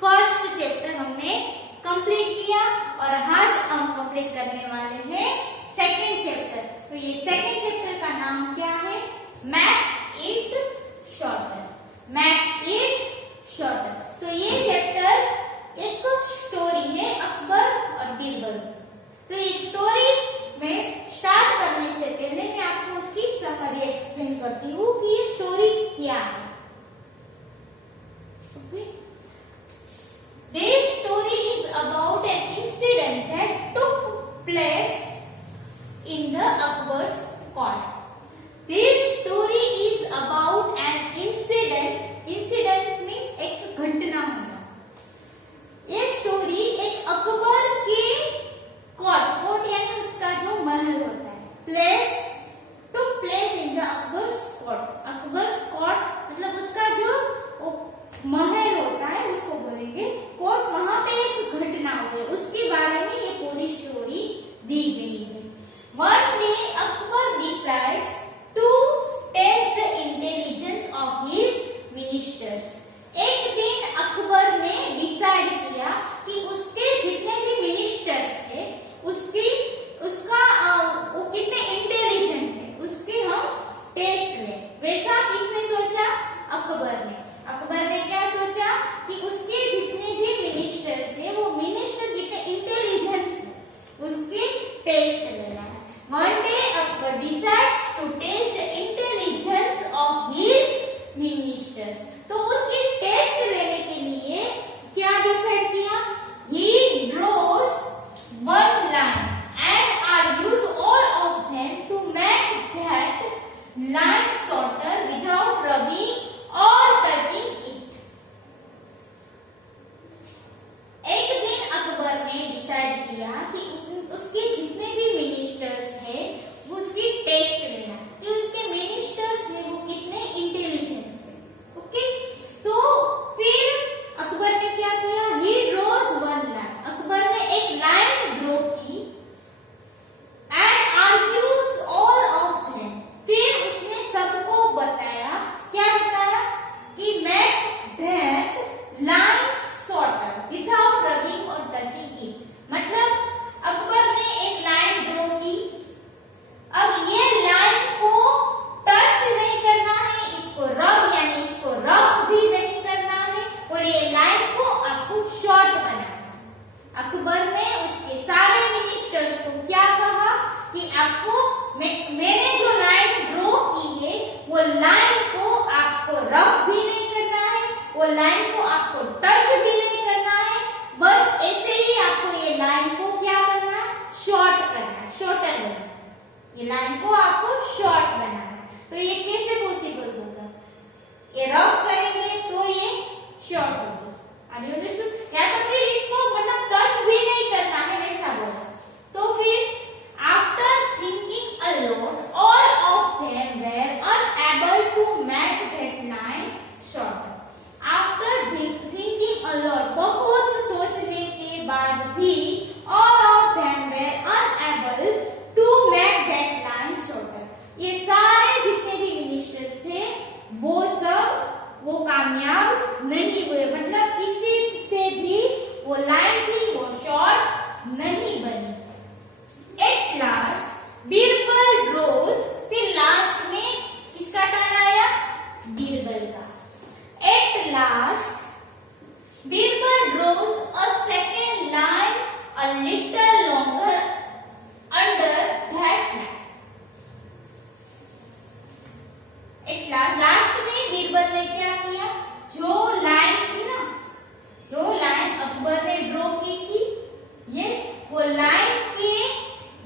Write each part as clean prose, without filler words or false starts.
First chapter हमने complete किया और आज हम कंप्लीट करने वाले हैं सेकंड चैप्टर। तो ये सेकंड चैप्टर का नाम क्या है? Make it shorter. Make it shorter. तो ये चैप्टर एक स्टोरी है अकबर और बीरबल। तो ये स्टोरी में स्टार्ट करने से पहले मैं आपको उसकी समरी एक्सप्लेन करती हूँ कि ये स्टोरी क्या है। This story is about an incident that took place in the Akbar's court. This story is about an incident. Incident means एक घटना होना। ये स्टोरी एक अकबर के कोर्ट यानी उसका जो महल होता है, place took place in the Akbar's court. Akbar's court मतलब उसका जो महल होता है उसको बोलेंगे कोर्ट। वहां पे एक घटना हुई, उसके बारे में ये पूरी स्टोरी दी गई है। One day Akbar decides to test the intelligence of his ministers. एक दिन अकबर ने डिसाइड किया कि उसके जितने भी मिनिस्टर्स थे उसका वो कितने इंटेलिजेंट है उसके हम टेस्ट लें। वैसा किसने सोचा? अकबर ने। अकबर ने क्या सोचा कि उसके जितने भी मिनिस्टर्स है वो मिनिस्टर कितने इंटेलिजेंस है उसके टेस्ट लेना है। One day Akbar decides to test the intelligence of his ministers. तो उसकी टेस्ट लेने के लिए क्या डिसाइड किया? He draws one line and argues all of them to make that line shorter without rubbing or touching it. एक दिन अकबर ने डिसाइड किया कि उसके जितने भी मिनिस्टर्स हैं उसकी टेस्ट लेना कि उसके मिनिस्टर्स हैं वो कितने इंटेलिजेंस है। ओके, तो फिर अकबर ने क्या किया? He draws one line. Akbar ने एक लाइन ड्रॉ की and argues all of them. फिर उसने सबको बताया, क्या बताया? कि make that line shorter without rubbing और टचिंग इट। मतलब अकबर ने एक लाइन ड्रॉ की, अब ये लाइन को टच नहीं करना है, इसको रब यानी इसको रफ भी नहीं करना है और ये लाइन को आपको शॉर्ट बनाना है। अकबर ने उसके सारे मिनिस्टर्स को क्या कहा कि आपको मैंने जो लाइन ड्रॉ की है वो लाइन को आपको रफ भी नहीं करना है, वो लाइन को आपको टच भी नहीं करना है, बस ऐसे ही आपको ये लाइन को क्या करना है? शॉर्ट करना है, शॉर्टर बनाना है। ये लाइन को आपको शॉर्ट बनाना है। तो ये कैसे पॉसिबल होगा? ये रफ करेंगे तो ये शॉर्ट होगा। Are you understood? या तो फिर इसको मतलब टच भी नहीं करना है वैसा बोला। तो फिर after thinking a lot all of them were unable to make that line shorter. After thinking a lot बहुत सोचने के बाद भी all of them were unable to make that line shorter. ये सारे जितने भी मिनिस्टर्स थे वो कामयाब नहीं हुए, मतलब किसी से भी वो लाइन थी वो शॉर्ट नहीं बनी। At last Birbal draws. फिर लास्ट में किसका टर्न आया? बीरबल का। At last Birbal draws a second line a little longer under that line. At last में बीरबल ने क्या किया? जो लाइन थी ना, जो लाइन अकबर ने ड्रॉ की थी, यस, वो लाइन के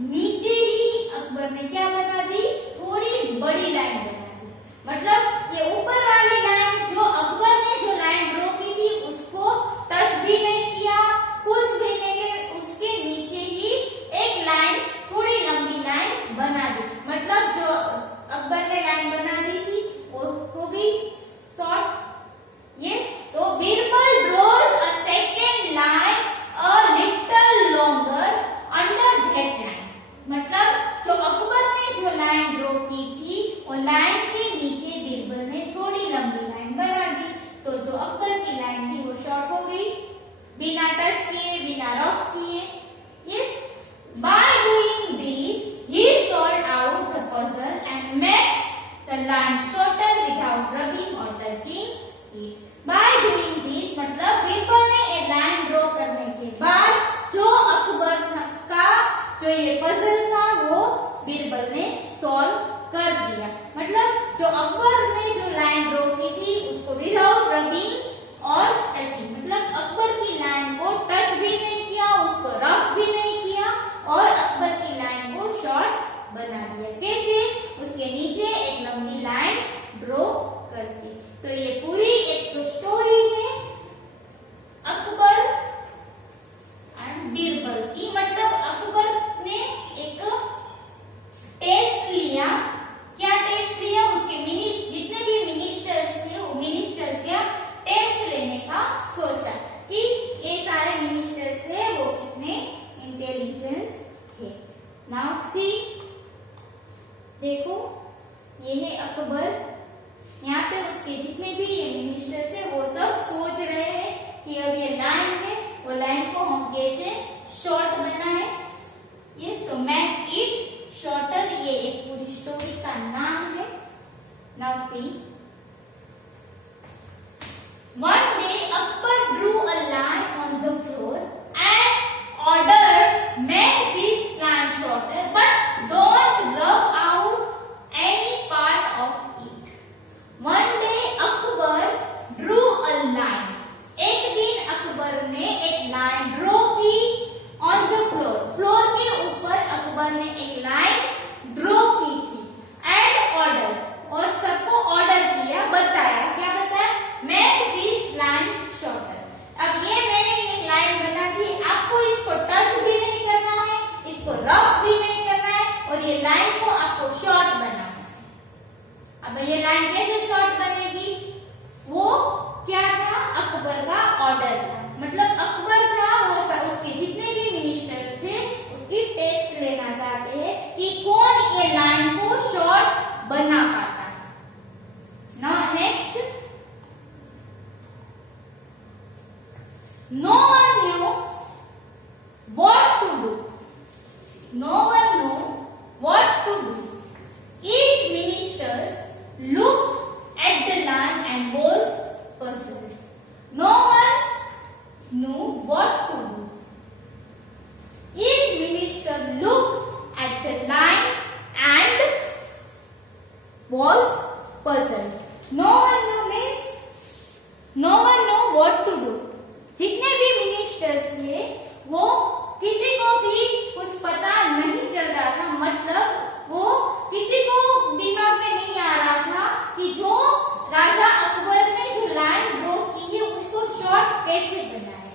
नीचे ही अकबर ने क्या बना दी? थोड़ी बड़ी लाइन बना दी। मतलब ये ऊपर वाली लाइन जो अकबर ने जो लाइन ड्रॉ की थी उसको टच भी नहीं किया, कुछ भी नहीं, उसके नीचे ही एक लाइन थोड़ी लंबी लाइन बना दी। मतलब जो अकबर ने लाइन बना दी थी वो हो गई शॉर्ट। यस, तो Birbal draws a second line a little longer under that line. मतलब जो अकबर ने जो लाइन ड्रॉ की थी वो लाइन के नीचे बीरबल ने थोड़ी लंबी लाइन बना दी, तो जो अकबर की लाइन थी वो शॉर्ट हो गई। line shorter without rubbing or touching it. By doing this मतलब बीरबल ने एक लाइन ड्रॉ करने के बाद जो अकबर का जो ये पजल था वो बीरबल ने सॉल्व कर दिया। मतलब जो अकबर ने जो लाइन ड्रॉ की थी उसको विदाउट रबिंग और टचिंग, मतलब अकबर की लाइन को टच भी नहीं किया, उसको रफ भी नहीं किया और अकबर की लाइन को शॉर्ट बना दिया। कैसे? उसके नीचे एक लंबी लाइन ड्रॉ करके। तो ये पूरी एक तो स्टोरी है अकबर एंड बीरबल की। मतलब अकबर ने एक टेस्ट लिया। क्या टेस्ट लिया? उसके जितने भी मिनिस्टर्स थे वो मिनिस्टर का टेस्ट लेने का सोचा कि ये सारे मिनिस्टर्स थे वो कितने इंटेलिजेंस थे। नाउ सी, देखो ये है अकबर। यहाँ पे उसके जितने भी ये मिनिस्टर्स है वो सब सोच रहे हैं कि अब ये लाइन है वो लाइन को हम कैसे शॉर्ट बनाए। यस, तो मेक इट शॉर्टर, ये एक पूरी स्टोरी का नाम है। Now see, one day Akbar drew a line on the floor and ordered, make this line shorter but don't rub out any part of it. One day Akbar drew a line. एक दिन अकबर ने एक line draw की on the floor. Floor के ऊपर अकबर ने एक line draw की थी एंड ऑर्डर, और सबको ऑर्डर किया, बताया। क्या बताया? Make this line shorter. अब ये मैंने एक लाइन बना दी, आपको इसको टच भी नहीं करना है, इसको रफ भी नहीं करना है और ये लाइन को आपको शॉर्ट बनाना है। अब ये लाइन कैसे शॉर्ट बनेगी? वो क्या था? अकबर का ऑर्डर था। मतलब अकबर था वो उसके जितने भी मिनिस्टर्स थे उसकी टेस्ट लेना चाहते हैं कि कौन ये लाइन को शॉर्ट बना पाता है। Now next, no one knew what to do. No one knew what to do. Each minister looked at the line and was puzzled. No one knew what to do. Each minister looked at the line and was puzzled. No one knew means no one knew what to do. जितने भी ministers थे वो किसी को भी कुछ पता नहीं चल रहा था। मतलब वो किसी को दिमाग में नहीं आ रहा था कि जो राजा अकबर ने जो लाइन ड्रॉ की है उसको शॉर्ट कैसे बनाए।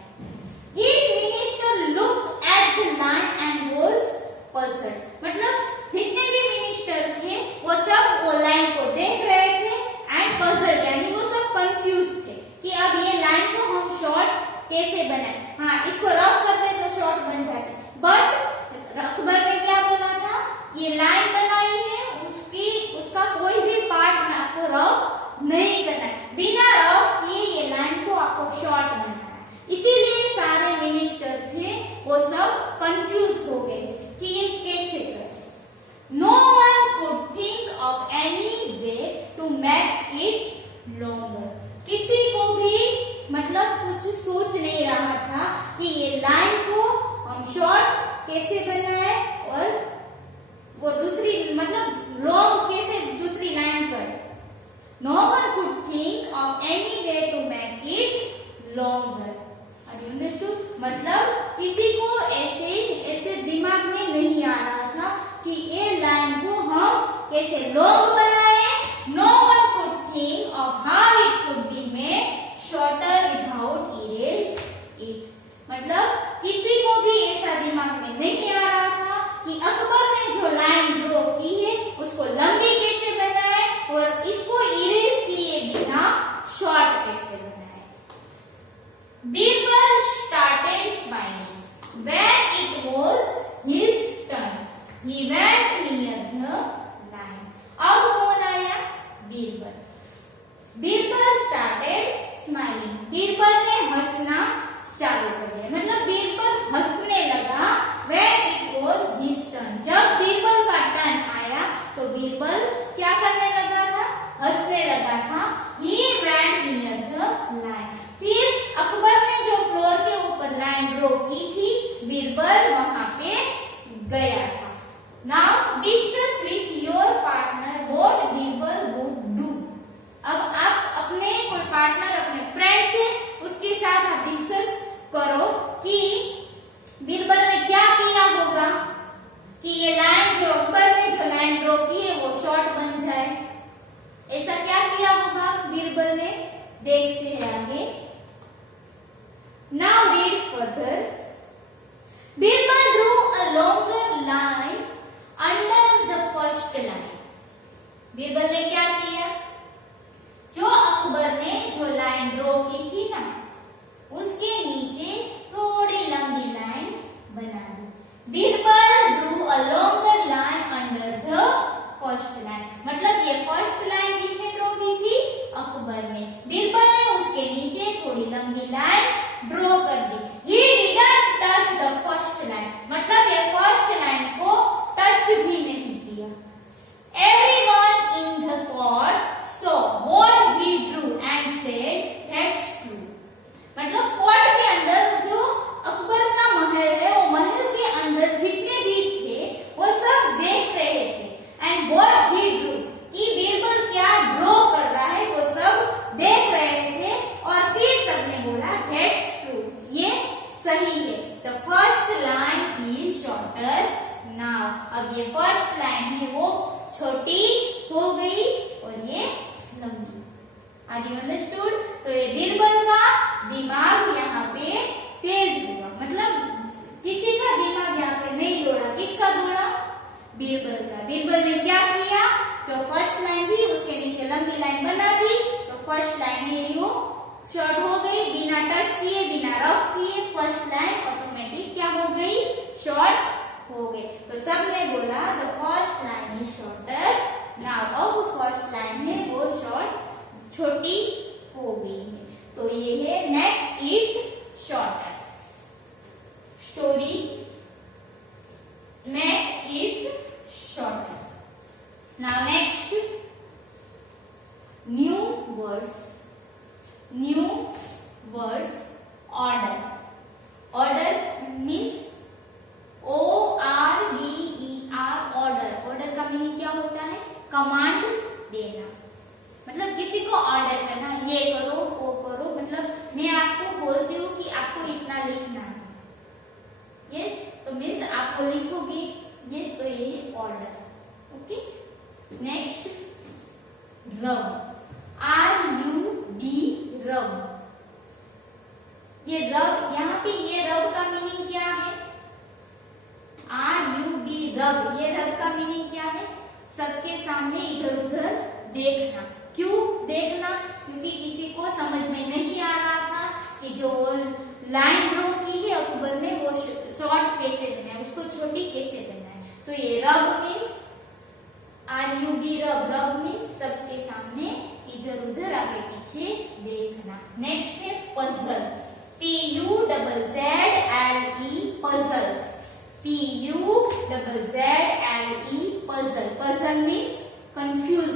Each minister looked at the line and was puzzled. मतलब जितने भी मिनिस्टर थे वो सब वो लाइन को देख रहे थे एंड puzzled, यानी वो सब कंफ्यूज थे कि अब ये लाइन को हम शॉर्ट कैसे बनाए। हाँ, इसको रफ करते तो शॉर्ट बन जाते, बट अकबर ने क्या बोला था? ये लाइन बनाई है, उसका कोई भी पार्ट में आपको रफ नहीं करना है। बिना रफ किए ये लाइन को आपको शॉर्ट बनाना है। इसीलिए सारे मिनिस्टर थे वो सब कंफ्यूज हो गए कि ये कैसे करें। No one could think of any way to make it longer. किसी को भी मतलब कुछ सोच नहीं रहा था कि ये लाइन को हम शॉर्ट कैसे बनाए और वो दूसरी मतलब लॉन्ग कैसे दूसरी लाइन करें। No one could think of any way to make it longer. Understood? मतलब किसी को ऐसे दिमाग में नहीं आ रहा था कि ये लाइन को हम कैसे लॉन्ग बनाए। No one could think of how it could be made shorter without erase it. मतलब किसी को भी ऐसा दिमाग में नहीं आ रहा था कि अकबर ने जो लाइन ड्रॉ की है उसको लंबी कैसे बनाए और इसको इरेज किए बिना शॉर्ट कैसे बनाए। Birbal started smiling when it was his turn. He went near the line. अब कौन आया? बीरबल। Birbal started smiling. बीरबल ने हंसना चालू कर दिया। मतलब बीरबल हंसने लगा when it was his turn। जब बीरबल का टर्न आया तो बीरबल क्या करने लगा था? देखते हैं आगे। Now read further. Birbal drew a longer line under the first line. Birbal ने क्या किया? जो अकबर ने जो लाइन ड्रॉ की थी ना, उसके नीचे थोड़ी लंबी लाइन बना दी। Birbal drew a longer line under the first line, मतलब ये फर्स्ट लाइन किसने ड्रॉ की थी? अकबर ने। बीरबल ने उसके नीचे थोड़ी लंबी लाइन ड्रॉ कर दी। He didn't touch the first line, मतलब ये फर्स्ट लाइन को टच भी नहीं किया। Everyone in the court saw what he drew and said, "That's true." मतलब कोर्ट के अंदर जो अकबर का महल है, वो महल के अंदर जितने भी थे वो सब देख रहे थे। एंड व्हाट ही ड्रू, कि बीरबल क्या ड्रॉ कर रहा है वो सब देख रहे थे। और फिर सबने बोला दैट्स ट्रू, ये सही है। The first line is shorter now, अब ये फर्स्ट लाइन है वो छोटी हो गई और ये लंबी। Are you understood? तो ये बीरबल का दिमाग यहाँ पे तेज हुआ, मतलब किसी का दिमाग यहाँ पे नहीं दौड़ा। किसका दौड़ा? बीरबल का। बीरबल ने क्या किया? जो फर्स्ट लाइन थी उसके नीचे लंबी लाइन बना दी, तो फर्स्ट लाइन है वो शॉर्ट हो गई। बिना टच किए, बिना रफ किए फर्स्ट लाइन ऑटोमेटिक क्या हो गई? शॉर्ट हो गई। तो सबने बोला the first line is shorter now, अब फर्स्ट लाइन है वो शॉर्ट छोटी हो गई है। तो ये है make it shorter. Story make it shorter. Now next, new words. New words, order. Order means ORDER, order. Order का मीनिंग क्या होता है? कमांड देना, मतलब किसी को ऑर्डर करना, ये करो वो करो। मतलब मैं आपको बोलती हूँ कि आपको इतना लिखना है, यस, तो मीन्स आप वो लिखोगे, यस, तो ये है ऑर्डर। ओके, नेक्स्ट, रब। RUB, रब। ये रब, यहाँ पे ये रब का मीनिंग क्या है? RUB, रब। ये रब का मीनिंग क्या है? सबके सामने इधर उधर देखना। क्यों देखना? क्योंकि किसी को समझ में नहीं आ रहा था कि जो लाइन ड्रॉ की है अकबर ने वो शॉर्ट कैसे देना है, उसको छोटी कैसे देना है। तो ये रब मीन्स RUB, रब। रब मीन्स सबके सामने इधर उधर आगे पीछे देखना। नेक्स्ट है puzzle. PUZZLE, puzzle. PUZZLE, puzzle. Puzzle means confuse.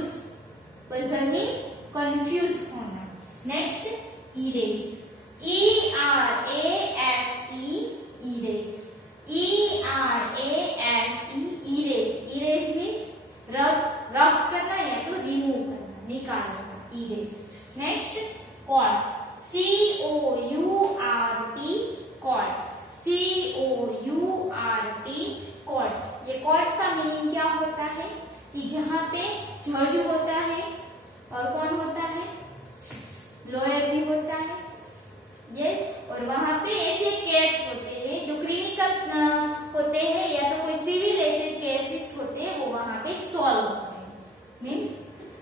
Puzzle means confuse होना। Next, erase. ERASE, erase. ERASE, erase. Erase means rough करना या तो रिमूव करना, निकालना, erase. Next, court. COURT, court. COURT, court. ये कॉट का मीनिंग क्या होता है? कि जहाँ पे जज होता है और कौन होता है? लॉयर भी होता है, यस। और वहां पे ऐसे केस होते हैं जो क्रिमिनल होते हैं या तो कोई सिविल ऐसे केसेस होते हैं, वो वहां पे सॉल्व होते हैं, मीन्स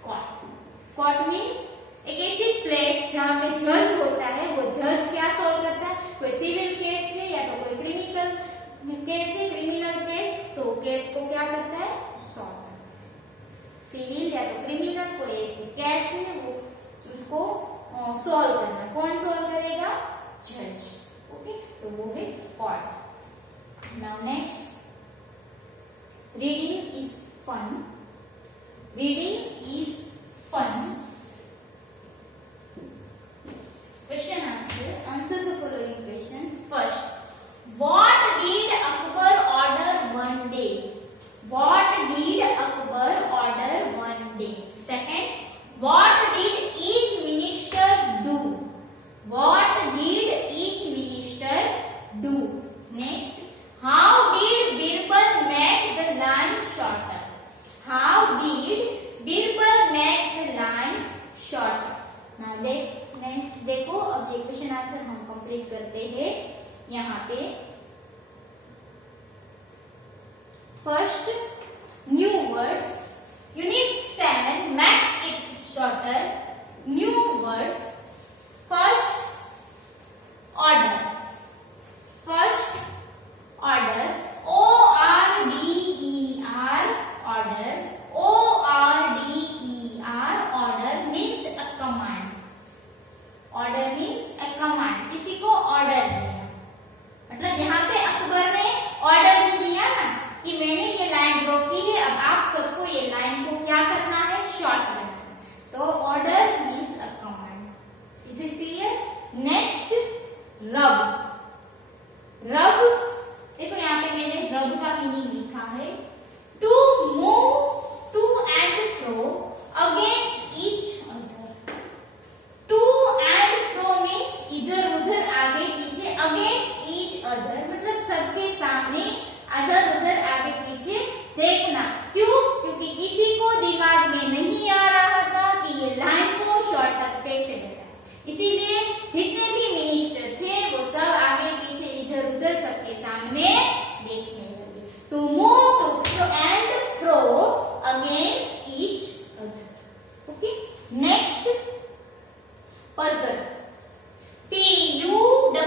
कॉट। कॉट मीन्स एक ऐसी प्लेस जहाँ पे जज होता है, वो जज क्या सॉल्व करता है? कोई सिविल केस है या तो कोई क्रिमिनल केस है, क्रिमिनल केस, तो केस को क्या करता है? सॉल्व करता है। सिविल या तो क्रिमिनल कोई ऐसे केस है, वो उसको सॉल्व करना। कौन सॉल्व करेगा? जज। ओके, तो वो है caught. Now next, reading is fun. Reading is fun. Question answer. Answer the following questions. First, what did Akbar order one day? What did Akbar order one day? यहाँ पे first new words, unit 7 make it shorter, new words, first order, first order, ORDER, order, ORDER, order means a command, order means a command, किसी को order दिया, मतलब यहाँ पे अकबर ने order दिया ना कि मैंने ये लाइन ड्रॉ की है, अब आप सबको ये लाइन को क्या करना है, शॉर्ट करना है, तो order means a command. Is it clear? Next रब, रब देखो यहाँ पे मैंने रब का मीनिंग लिखा है, to move to and fro against each other, to and fro means इधर उधर आगे पीछे, अगेंस्ट ईच अदर मतलब सबके सामने इधर उधर आगे पीछे देखना, क्यों? क्योंकि किसी को दिमाग में नहीं आ रहा था कि ये लाइन को शॉर्टकट कैसे बनाए, इसीलिए जितने भी मिनिस्टर थे वो सब आगे पीछे इधर उधर सबके सामने देखने लगे। To move to and fro against each other. Okay, next puzzle, PUZZLE,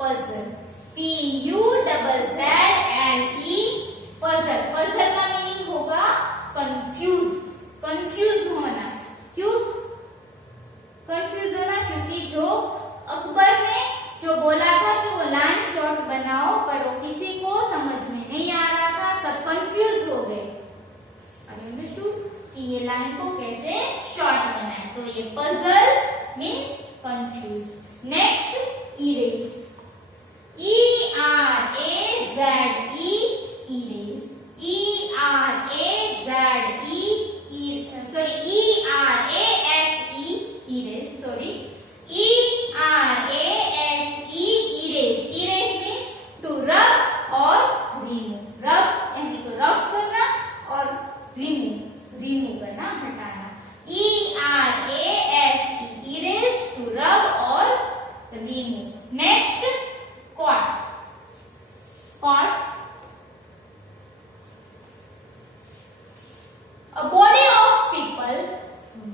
puzzle, PUZZLE, puzzle, puzzle का मीनिंग होगा कंफ्यूज, कंफ्यूज होना, क्यों कंफ्यूज होना? क्योंकि जो अकबर ने जो बोला था कि वो लाइन शॉर्ट बनाओ, पर वो किसी को समझ में नहीं आ रहा था, सब कंफ्यूज हो गए। अंडरस्टूड कि ये लाइन को कैसे शॉर्ट बनाए, तो ये puzzle means confuse. Next erase, ERAZE, erase, ERAZE, sorry ERASE, erase, sorry ERASE, erase, erase means to rub और रिमूव, रब यानी तो रफ करना और रिमूव, रिमूव करना, हटाना, ERASE, इरेज टू रब और remove. Next caught, caught a body of people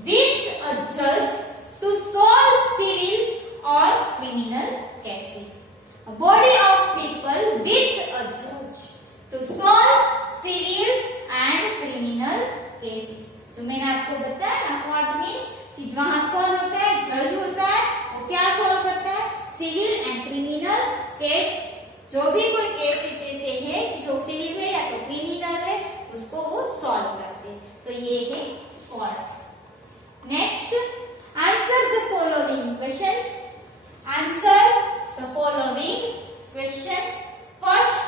with a judge to solve civil or criminal cases, a body of people with a judge to solve civil and criminal cases। जो मैंने आपको बताया ना, cot means कि वहां कौन होता है, जज होता है, वो क्या सॉल्व करता है, सिविल एंड क्रिमिनल केस, जो भी कोई केसेस ऐसे है जो सिविल है या तो क्रिमिनल है उसको वो सॉल्व करते हैं, तो ये है caught. Next answer the following questions, answer the following questions. First,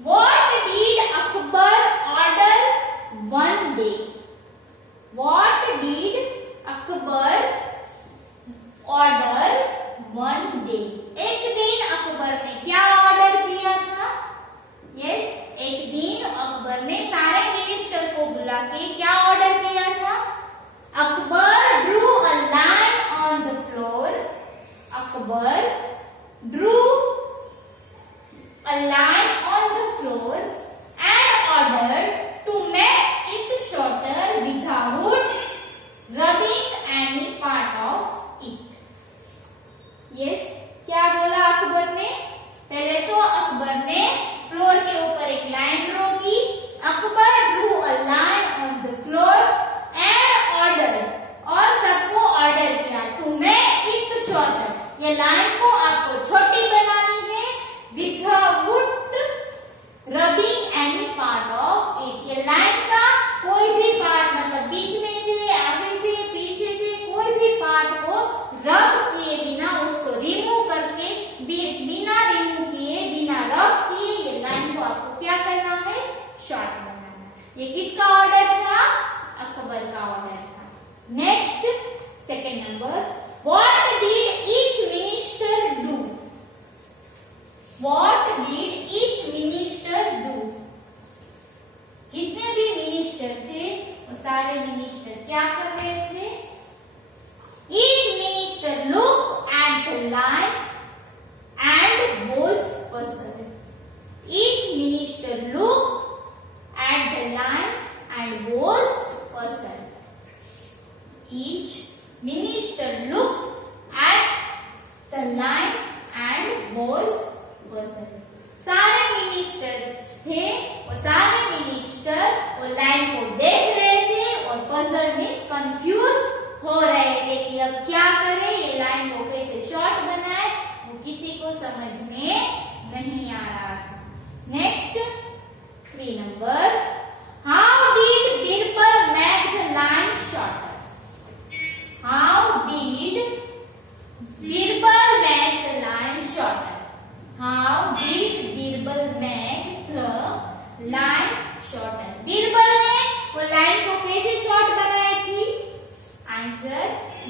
what did Akbar order one day, what did Akbar order one day, एक दिन अकबर ने क्या ऑर्डर किया था? यस, एक दिन अकबर ने सारे मिनिस्टर को बुला के क्या ऑर्डर किया था? Akbar drew a line on the floor, Akbar drew a line on the floor and order to make it shorter without rubbing any part of it. Yes, क्या बोला अकबर ने? पहले तो अकबर ने फ्लोर के ऊपर एक लाइन ड्रॉ की, Akbar drew a line on the floor and order, और सबको ऑर्डर किया टू मेक इट शॉर्टर, ये लाइन को आपको छोटी बनानी है without rubbing any part of it, ये लाइन का कोई भी पार्ट मतलब बीच में से, आगे से, पीछे से कोई भी पार्ट को रब किए बिना, उसको रिमूव करके, बिना रिमूव किए, बिना रब किए, ये लाइन को आपको क्या करना है, शॉर्ट बनाना। ये किसका ऑर्डर था? अकबर का ऑर्डर था। Next second number, what did each minister do, what did each minister do, जितने भी मिनिस्टर थे वो सारे मिनिस्टर क्या कर रहे थे? Each minister look at the line was puzzled. Each minister looked at the line and was puzzled. Each minister looked at the line and was puzzled. सारे मिनिस्टर्स थे और सारे मिनिस्टर वो लाइन को देख रहे थे और पजल मींस कंफ्यूज हो रहे थे कि अब क्या करें, ये लाइन को कैसे शॉर्ट बनाए, वो किसी को समझ में नहीं आ रहा था. Next 3 number, how did Birbal make the line shorter? How did Birbal make the line shorter? How did Birbal make the line shorter? Birbal ने वो लाइन को कैसे शॉर्ट बनाई थी? Answer,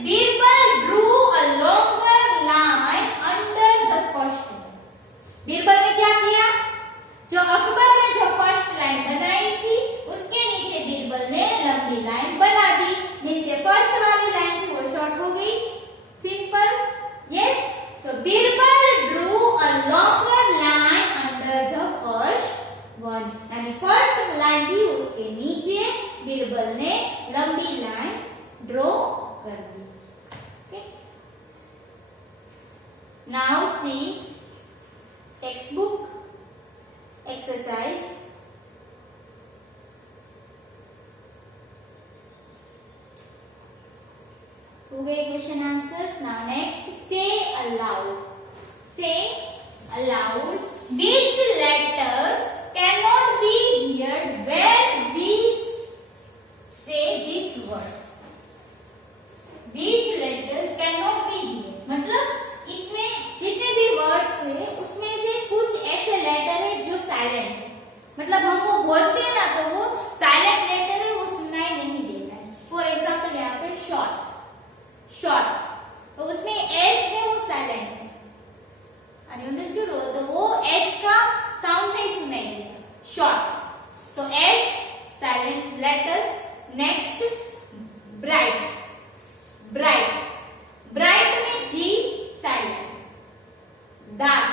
Birbal drew a longer line under the first one. Birbal ने क्या किया? जो अकबर ने जो फर्स्ट लाइन बनाई थी उसके नीचे बीरबल ने लंबी लाइन बना दी. नीचे फर्स्ट वाली लाइन थी वो शॉर्ट हो गई. Simple. Yes. So Birbal drew a longer line under the first one. यानी फर्स्ट लाइन थी उसके नीचे बीरबल ने लंबी लाइन ड्रॉ कर दी. Okay? Now see textbook exercise. हो गए क्वेश्चन आंसर्स. नाउ नेक्स्ट, से aloud. Say aloud which letters cannot be heard when we say this words. Which letters cannot be heard? मतलब इसमें जितने भी वर्ड्स है उसमें से कुछ ऐसे लेटर है जो साइलेंट है. मतलब हम वो बोलते हैं ना तो वो साइलेंट लेटर है, वो सुनाई नहीं देता है. फॉर एग्जाम्पल यहाँ पे शॉर्ट, शॉर्ट तो उसमें एच है वो साइलेंट है. अंडरस्टूड? तो वो एच का साउंड नहीं सुनाई देगा. शॉर्ट तो H silent letter. Next bright, bright, bright में जी साइलेंट. डार्क,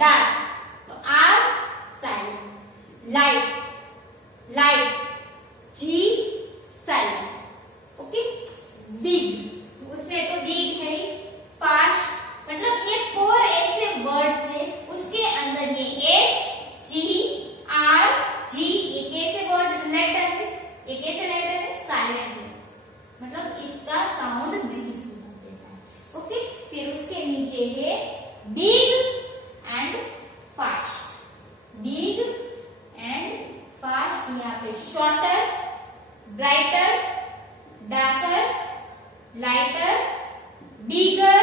डार्क तो R silent. Light, light G silent. Okay. Big, उसमें तो बिग है. फास्ट मतलब ये 4 ऐसे वर्ड्स है उसके अंदर ये एच जी आर जी ये कैसे वर्ड लेटर है, ये कैसे लेटर है? साइलेंट है. मतलब इसका साउंड नहीं सुनाई देता है. ओके. फिर उसके नीचे है big and fast. Big and fast. यहाँ पे shorter, brighter, darker, lighter, bigger,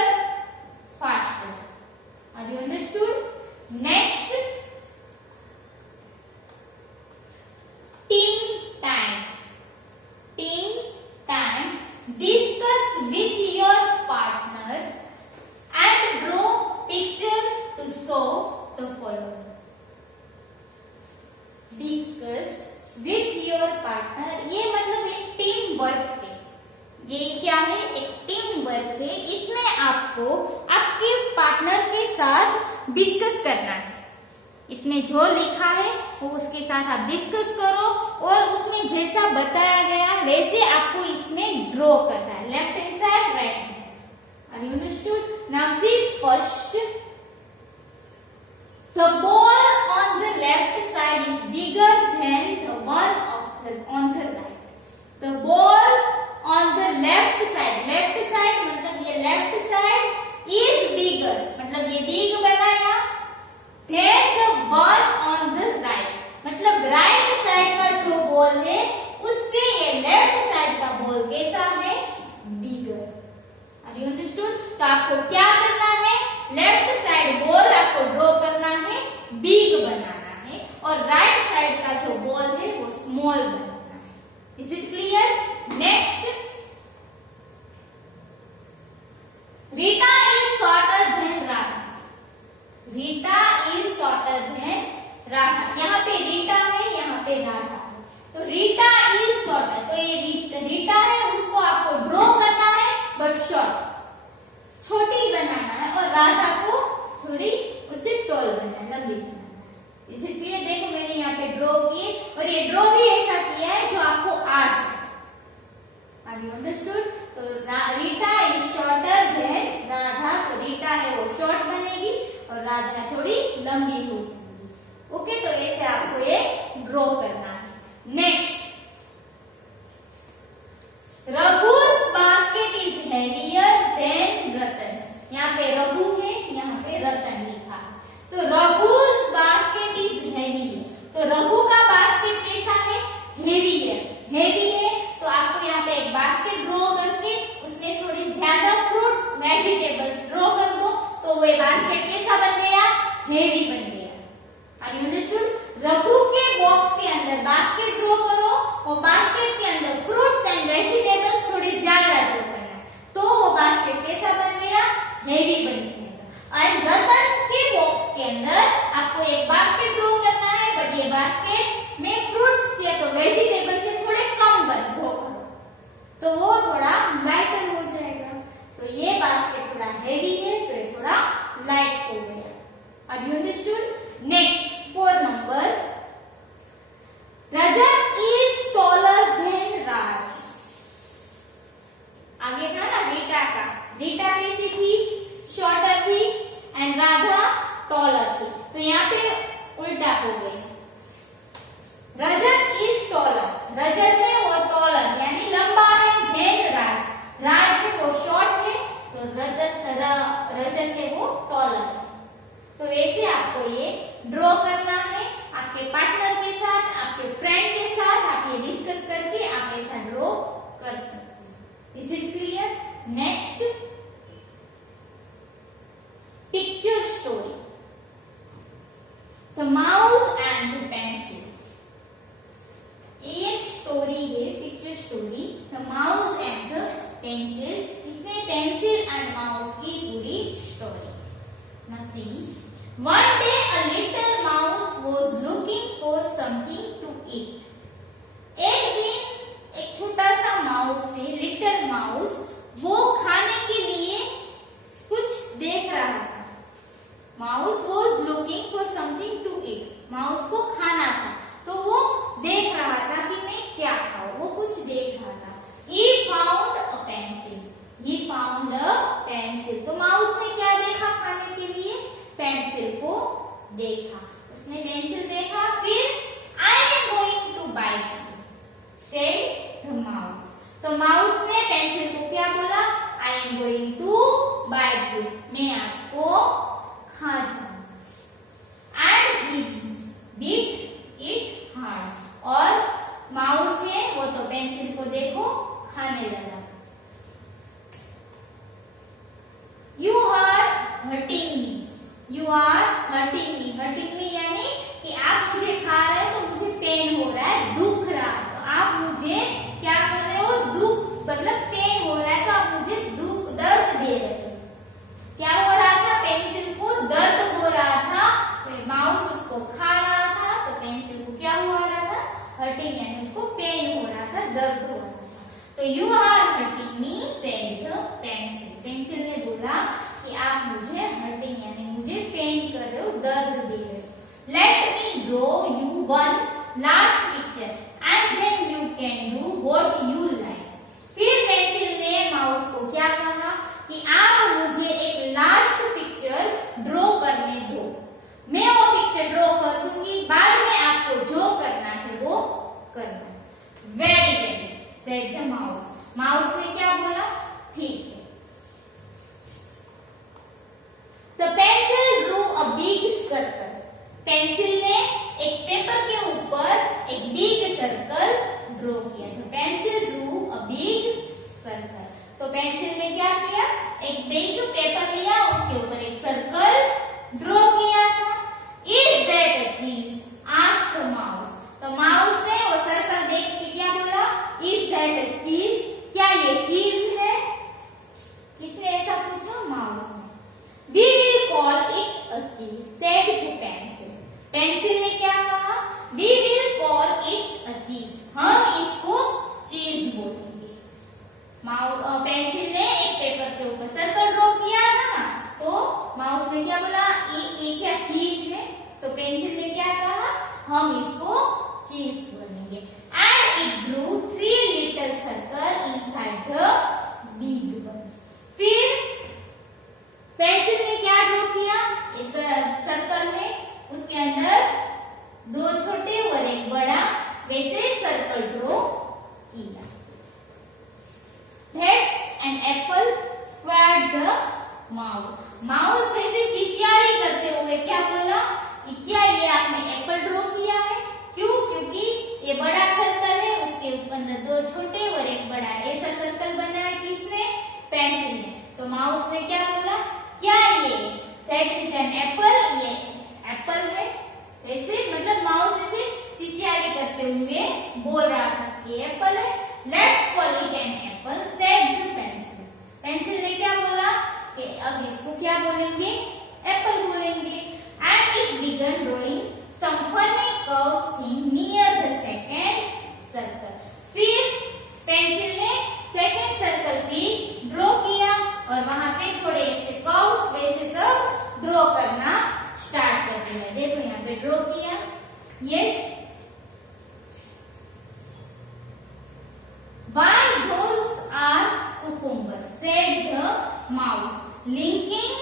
faster. Are you understood? Next, teen time. Teen time. Discuss with your partner and draw picture to show the following. Discuss with your partner. ये मतलब एक team work है. ये क्या है? एक team work है. इसमें आपको आपके पार्टनर के साथ डिस्कस करना है. इसमें जो लिखा है वो उसके साथ आप डिस्कस करो और उसमें जैसा बताया गया वैसे आपको इसमें ड्रॉ करना है. Left hand side, right hand side. Are you understood? Now see first, the ball on the left side is bigger then the one on the right. The ball on the left side मतलब ये left side is bigger मतलब ये big बनाया. then the one on the right मतलब right side का जो ball है उससे ये लेफ्ट साइड का बॉल कैसा है? बिगर. Are you understood? तो आपको क्या करना है? लेफ्ट साइड बॉल आपको ड्रॉ करना है, बिग बनाना है और राइट साइड का जो बॉल है वो स्मॉल बनाना है. Is it clear? Next, Rita is shorter than Radha. Rita is shorter than Radha. यहाँ पे रीटा है, यहाँ पे राधा है. तो Rita is shorter. तो ये रीटा है उसको आपको ड्रॉ करना है बट शॉर्ट, छोटी बनाना लंबी हो जाएगी। ओके, तो ऐसे आपको ये ड्रॉ करना है। Next, Raghu's basket is heavier than Ratan. यहाँ पे रघु है, यहाँ पे रतन लिखा है, तो रघु's basket is heavier, तो रघु का बास्केट कैसा है? हेवी है, हेवी है। तो आपको यहाँ पे एक बास्केट ड्रॉ करके उसमें थोड़ी ज्यादा फ्रूट्स वेजिटेबल्स ड्रॉ कर दो, तो वो बास्केट कैसा बन गया? हेवी बन गया। Are you understood? रघु के बॉक्स के अंदर बास्केट ड्रॉ करो और बास्केट के अंदर फ्रूट्स एंड वेजिटेबल्स थोड़ी ज्यादा ड्रॉ करना, तो वो बास्केट कैसा बन गया? हेवी बन जाएगा। एंड रतन के बॉक्स के अंदर आपको एक बास्केट ड्रॉ करना है, बट ये बास्केट में फ्रूट्स या तो वेजिटेबल से थोड़े कम ड्रॉ करो, तो वो थोड़ा लाइटर हो जाएगा। तो ये बास्केट थोड़ा हेवी है, तो ये थोड़ा लाइट हो गया। Are you understood? Next, 4 number, Rajat is taller than Raj. आगे था ना रीटा का, रीटा कैसी थी? शॉर्टर थी एंड राधा टॉलर थी, तो यहाँ पे उल्टा हो गया। रजत इज टॉलर, रजत है वो टॉलर यानी लंबा है, देन राज, राज है वो शॉर्ट है, तो रजत है वो टॉलर है। तो ऐसे आपको ये ड्रॉ करना है आपके पार्टनर के साथ, आपके फ्रेंड के साथ, आप ये डिस्कस करके आप ऐसा ड्रॉ कर सकते हैं। Is it clear? Next, picture story, the mouse and the pencil. एक स्टोरी है, picture story, the mouse and the pencil. इसमें पेंसिल एंड माउस की पूरी story. Now see, one day a little mouse was looking for something to eat. एक दिन एक छोटा सा माउस है, लिटिल माउस, वो खाने के लिए कुछ देख रहा था। Mouse was looking for something to eat. Mouse को खाना था, तो वो देख रहा था कि मैं क्या खाऊं, वो कुछ देख रहा था। He found a pencil. He found a pencil. तो माउस ने क्या देखा खाने के लिए? पेंसिल को देखा, उसने पेंसिल देखा, फिर I am going to bite you, said the mouse. तो माउस ने पेंसिल को क्या बोला? I am going to bite you, मैं आपको खा जाऊंगा। And he bit it hard. और माउस है वो तो पेंसिल को देखो खाने लगा। You are hurting me. You are hurting me. Hurting me यानी कि आप मुझे खा रहे हो तो मुझे पेन हो रहा है, दुख रहा है, तो आप मुझे क्या कर रहे हो? दुख मतलब पेन हो रहा है, तो आप मुझे दुख दर्द दे रहे हो। क्या हो रहा था? पेंसिल को दर्द हो रहा था, तो माउस उसको खा रहा था, तो पेंसिल को क्या हो रहा था? हर्टिंग यानी उसको पेन हो रहा था, दर्द हो रहा था। तो you are hurting me, said the pencil. Pencil ने बोला कि आप मुझे हर्टिंग यानी मुझे पेन कर रहे हो, दर्द दे रहे हो। Let me draw you one last picture and then you can do what you like. फिर पेंसिल ने माउस को क्या कहा कि आप मुझे एक लास्ट पिक्चर ड्रॉ करने दो, मैं वो पिक्चर ड्रॉ कर दूंगी, बाद में आपको जो करना है वो करना। Very very, said the mouse. Mouse ने क्या बोला? ठीक है। The pencil drew a big circle. Pencil ने एक पेपर के ऊपर एक बिग सर्कल ड्रॉ किया। तो pencil drew a big circle. तो पेंसिल ने क्या किया? एक बिग पेपर लिया, उसके ऊपर एक सर्कल ड्रॉ किया था। Is that a cheese? Asked the mouse. तो माउस ने वो सर्कल देख के क्या बोला? Is that a cheese? क्या ये चीज है? किसने ऐसा पूछा? माउस ने। We will call it a cheese, said the pencil. Pencil ने क्या कहा? We will call it a cheese. हम इसको चीज बोलेंगे। पेंसिल ने एक पेपर के ऊपर सर्कल ड्रॉ किया था ना, तो माउस ने क्या बोला? ये क्या चीज है? तो पेंसिल ने क्या कहा? हम इसको चीज बोलेंगे। And it drew 3 little circle inside the big one. फिर पेंसिल ने क्या ड्रॉ किया? ये सर्कल है, an apple, squared the mouse. Mouse ऐसे चिचियारी करते हुए क्या बोला कि क्या ये आपने एप्पल ड्रॉ किया है? क्यों? क्योंकि ये बड़ा सर्कल है, उसके अंदर दो छोटे और एक बड़ा, ऐसा सर्कल बना है किसने? पेंसिल ने। तो माउस ने क्या बोला? क्या ये दैट इज एन एप्पल, ये एप्पल है। ऐसे मतलब माउस ऐसे चिचियारी करते हुए बोल रहा था कि एप्पल है। Let's call it an apple, said the pencil. Pencil ने क्या बोला कि अब इसको क्या बोलेंगे? एप्पल बोलेंगे। And it began drawing some funny curves them near the second circle. फिर पेंसिल ने सेकंड सर्कल भी ड्रॉ किया और वहां पे थोड़े ऐसे कर्व्स वैसे सब ड्रॉ करना स्टार्ट कर दिया। देखो यहाँ पे ड्रॉ किया। Yes, why those are cucumbers, said the mouse, linking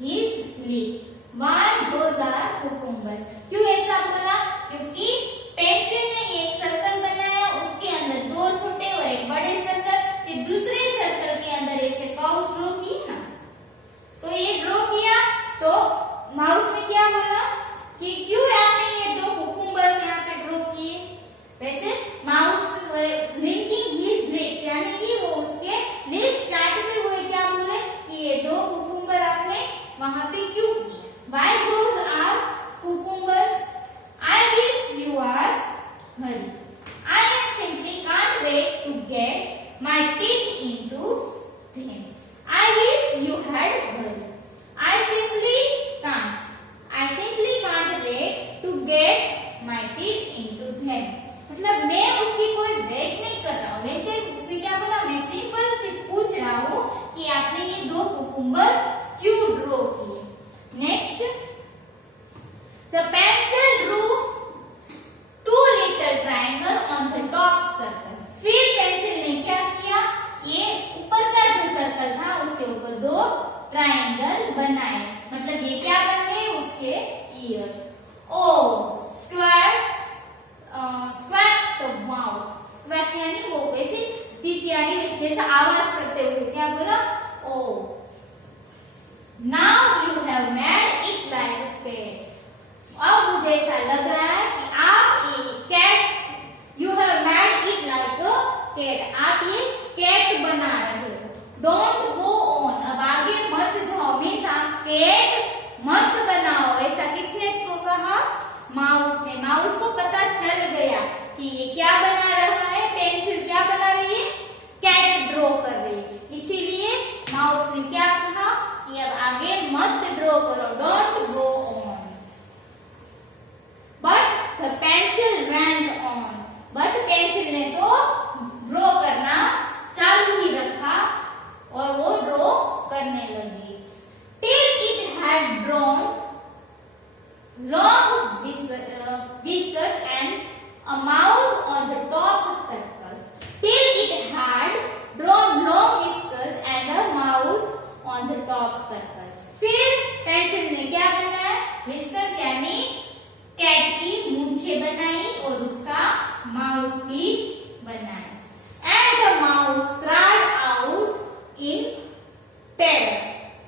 his lips. Why those are cucumbers? क्यों ऐसा बोला? क्योंकि पेंसिल ने एक सर्कल बनाया, उसके अंदर दो छोटे और एक बड़े सर्कल, फिर दूसरे सर्कल के अंदर ऐसे कर्व्स ड्रॉ किए ना। तो ये ड्रॉ किया तो माउस ने क्या बोला कि क्यों आपने ये दो कुकुम्बर्स यहाँ पे ड्रॉ किए? वैसे माउस लिंकिंग हिज लिप्स, यानी कि वो उसके लिप्स चाटते हुए क्या बोले कि ये दो कुकुम्बर आपने वहां पे क्यों किए? Why those are cucumbers? I wish you are hurry. I simply can't wait to get my teeth into them. I wish you had hurry. I simply can't wait to get my teeth into them. मतलब मैं उसकी कोई wait नहीं कर रहा हूँ। वैसे उसने क्या बोला? मैं सिंपल से पूछ रहा हूँ कि आपने ये दो कुकुम्बर क्यों ड्रॉ किए? Next, the pencil Drew two little triangle on the top circle. फिर पेंसिल ने क्या किया? ये ऊपर का जो सर्कल था उसके ऊपर दो ट्रायंगल बनाए। मतलब ये क्या बनते हैं? उसके ears. Oh square, squeak the mouse. Squeak यानी वो ऐसे चिचियारी जैसा आवाज करते हुए क्या बोला? Oh now you have made it like a cat. अब मुझे ऐसा लग रहा है कि आप ये cat, you have made it like a cat, आप ये कैट बना रहे हो। डोंट गो ऑन, अब आगे मत जाओ, मीन्स आप कैट मत बनाओ। ऐसा किसने को कहा? माउस ने। माउस को पता चल गया कि ये क्या बना रहा है, पेंसिल क्या बना रही है? कैट ड्रॉ कर रही है। इसीलिए माउस ने क्या कहा कि अब आगे मत ड्रॉ करो, don't go on. But the pencil went on, but pencil ने तो ड्रॉ करना चालू ही रखा और वो ड्रॉ करने लगी। Till it had drawn long whiskers and a mouth on the top circles. Till it had drawn long whiskers and a mouth on the top circles. फिर पेंसिल ने क्या बनाया? whiskers यानी कैट की मूंछें बनाई और उसका माउस भी बनाया। And the mouse cried out in terror.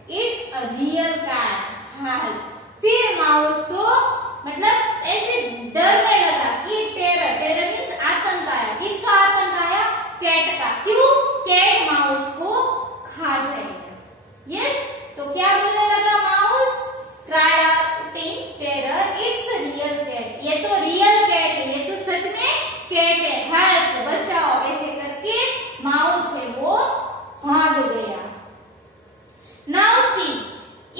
It's a real cat. Help. फिर माउस को मतलब ऐसे डरने लगा कि टेरर, टेरर मीन्स आतंक आया। किसका आतंक आया? कैट का। क्यों? कैट माउस को खा जाएगा। यस, तो क्या बोलने लगा mouse? Cried out in terror, it's a real cat. ये तो रियल कैट है, ये तो सच में कैट है, हेल्प, बचाओ। ऐसे करके माउस है वो भाग गया। Now see,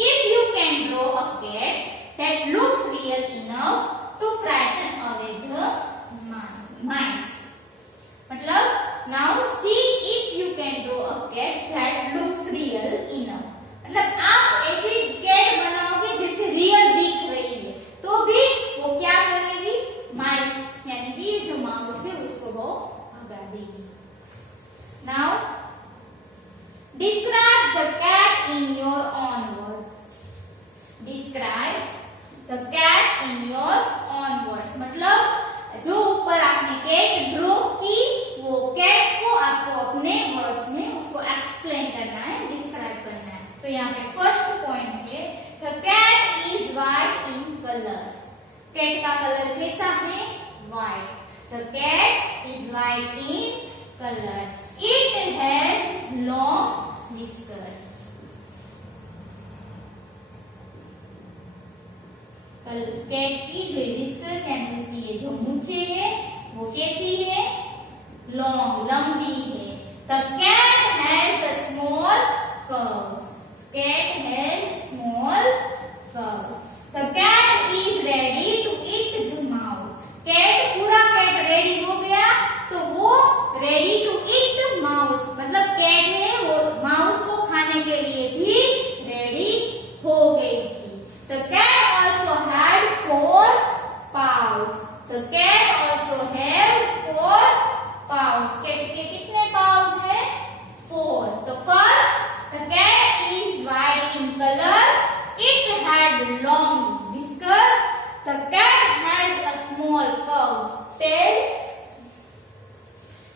if you can draw a cat that looks real enough to frighten away the mice. मतलब now see if you can draw a cat that looks real enough. मतलब आप ऐसे कैट बनाओगे जैसे रियल दिख रही है, तो भी वो क्या करेगी? माइस यानी कि जो माउस है उसको वो भगा देगी। Now describe the cat in your own words. Describe the cat in your own words. मतलब जो ऊपर आपने कैट ड्रॉ की वो कैट को आपको अपने वर्ड्स में उसको कैट का कलर कैसा है? White. The cat is white in colour. It has long whiskers. Cat की जो व्हिस्कर्स यानी उसकी ये जो मूछे है वो कैसी है? लॉन्ग, लंबी है। The cat has a small curves. Cat has small curves. The cat is ready to eat the mouse. Cat, पूरा कैट रेडी हो गया तो वो रेडी टू ईट माउस, मतलब कैट है वो माउस को खाने के लिए भी रेडी हो गई थी। The cat also had 4 paws। The cat also has 4 paws। Cat के कितने paws है? 4। The first, the cat is white in colour. It had long whiskers। The cat has a small curved tail।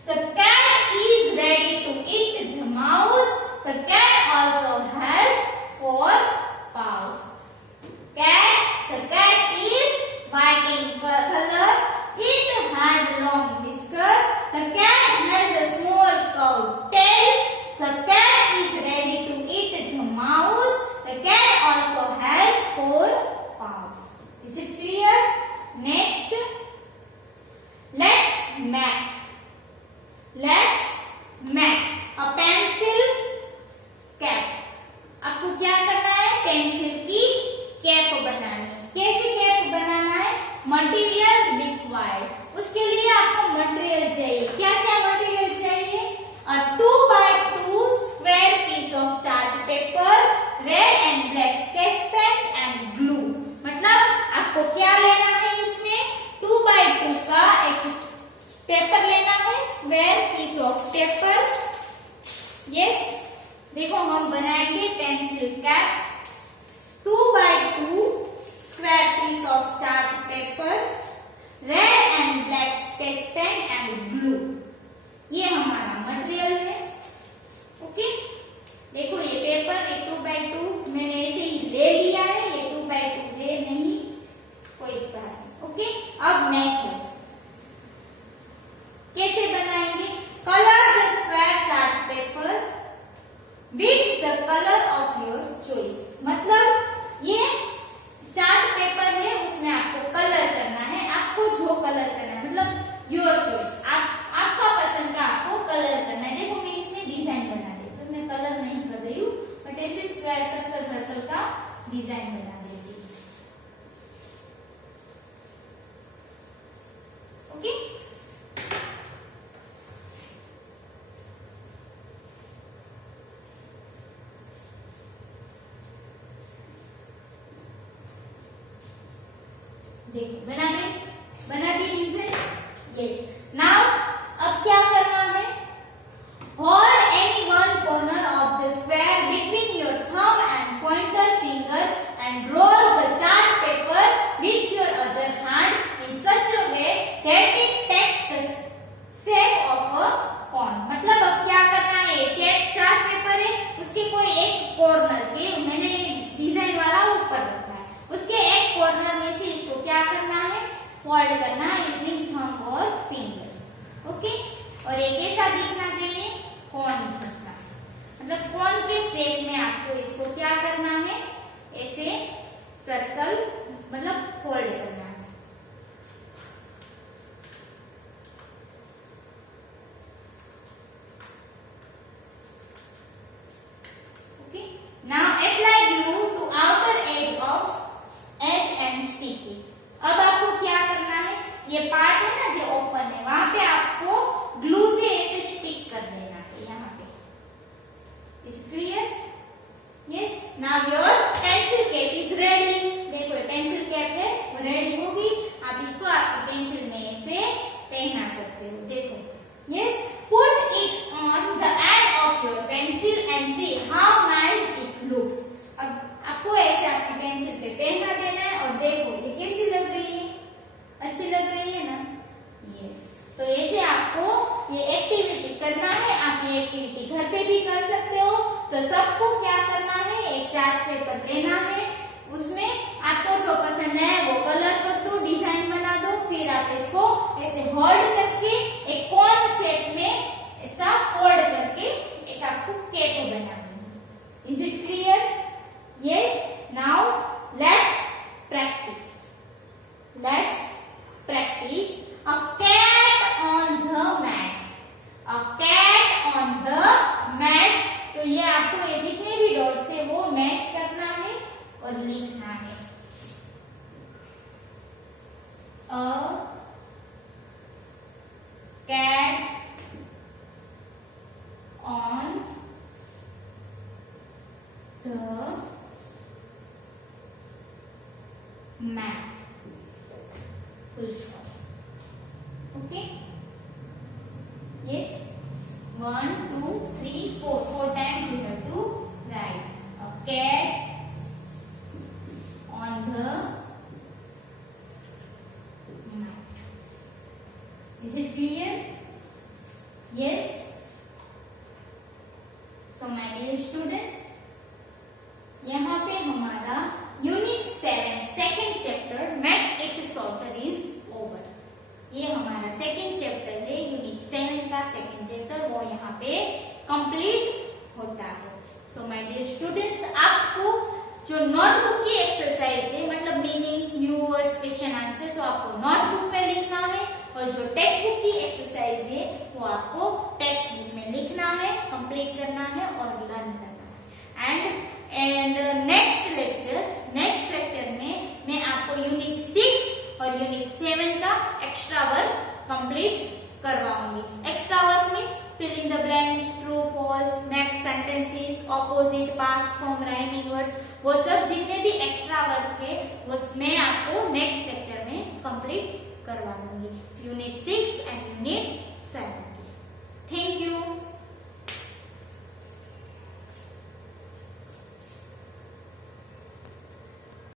The cat is ready to eat the mouse. The cat also has 4 paws. The cat is white in color. It had long whiskers. The cat has a small curved tail. The cat is ready to eat the mouse. The cat also has 4 paws. Is it clear? Next, let's make a pencil cap। आपको क्या करना है? Pencil की cap बनानी है। कैसे cap बनाना है? Material required. उसके लिए आपको मटेरियल चाहिए। क्या क्या मटेरियल चाहिए? A 2x2 square piece of chart paper, red and black sketch pens and glue। मतलब आपको क्या लेना है इसमें? 2x2 का एक पेपर लेना है, square piece of paper. Yes, देखो हम बनाएंगे pencil cap. 2x2 square piece of chart paper, red and black sketch pen and glue. ये हमारा मटेरियल है। ओके, देखो ये पेपर, ये 2x2 मैंने ऐसे ही ले लिया है। ये 2x2 है नहीं, कोई बात नहीं। ओके, अब नेक्स्ट कैसे बनाएंगे? Colour the square chart paper with the colour of your choice. मतलब ये चार्ट पेपर है, उसमें आपको कलर करना है। आपको जो कलर करना है, मतलब योर चॉइस, आपका पसंद का आपको कलर करना है। देखो मैं इसमें डिजाइन बना रही हूँ, तो मैं कलर नहीं कर रही हूँ, बट ऐसे स्क्वायर सर्कल का डिजाइन बना देती हूँ। ओके, देखो बना दी डिजाइन। यस, नाउ अब क्या करना है? Hold any one corner of the square between your thumb and pointer finger and roll the chart paper with your other hand in such a way that it takes the shape of a corn. मतलब अब क्या करना है? Chart paper है, उसके कोई एक corner के मैंने डिजाइन वाला ऊपर रखा है, उसके एक कॉर्नर में से इसको क्या करना है? फोल्ड करना है यूजिंग थंब और फिंगर्स। ओके, और ये कैसा दिखना चाहिए? कॉर्न जैसा, मतलब कॉर्न के शेप में आपको इसको क्या करना है? ऐसे सर्कल, मतलब फोल्ड करना है। Okay, now apply glue to outer edge and stick it. अब आपको क्या करना है? ये पार्ट है ना जो ओपन है, वहां पे आपको ग्लू से ऐसे स्टिक कर देना है यहाँ पे। Is clear? Yes, now your pencil cap is ready. देखो ये पेंसिल कैप है, वो रेडी होगी। आप इसको आपकी पेंसिल में ऐसे पहना सकते हो। देखो, yes, put it on the end of your pencil and see how nice it looks. अब आपको ऐसे आपकी पेंसिल पे पहना देना है और देखो ये कैसी लग रही है? अच्छी लग रही है ना? यस, तो ऐसे आपको ये एक्टिविटी करना है। आप ये एक्टिविटी घर पे भी कर सकते हो। तो सबको क्या करना है? एक चार्ट पेपर लेना है, उसमें आपको जो पसंद है वो कलर कर दो, डिजाइन आप इसको ऐसे होल्ड करके एक कॉर्न शेप में ऐसा फोल्ड करके एक आपको केक बनानी है। Is it clear? Yes. Now let's practice. Let's practice a cat on the mat. A cat on the mat. तो ये आपको ये जितने भी डॉट्स है वो मैच करना है और लिखना है। A cat on the mat. Full stop. Okay. Yes. 1, 2, 3, 4. 4 times you have to write a cat on the mat. Is it clear? Yes. So my dear students, यहाँ पे हमारा unit 7 second chapter math it sorter is over. ये हमारा second chapter है unit 7 का second chapter, वो यहाँ पे कंप्लीट होता है। सो माय डियर स्टूडेंट्स, आपको जो नोटबुक की एक्सरसाइज है मतलब meanings, new words, question answer, so आपको नोटबुक में लिखना है और जो टेक्स्ट बुक की एक्सरसाइज है वो आपको टेक्स्ट बुक में लिखना है, कंप्लीट करना है और लर्न करना है। एंड नेक्स्ट लेक्चर में मैं आपको यूनिट 6 और यूनिट 7 का एक्स्ट्रा वर्क कंप्लीट करवाऊंगी। Extra work means fill in the blanks, true false, next sentences, opposite, past form, rhyming words, वो सब जितने भी एक्स्ट्रा वर्क है वो मैं आपको नेक्स्ट लेक्चर में कंप्लीट करवा दूंगी यूनिट 6 एंड यूनिट 7। थैंक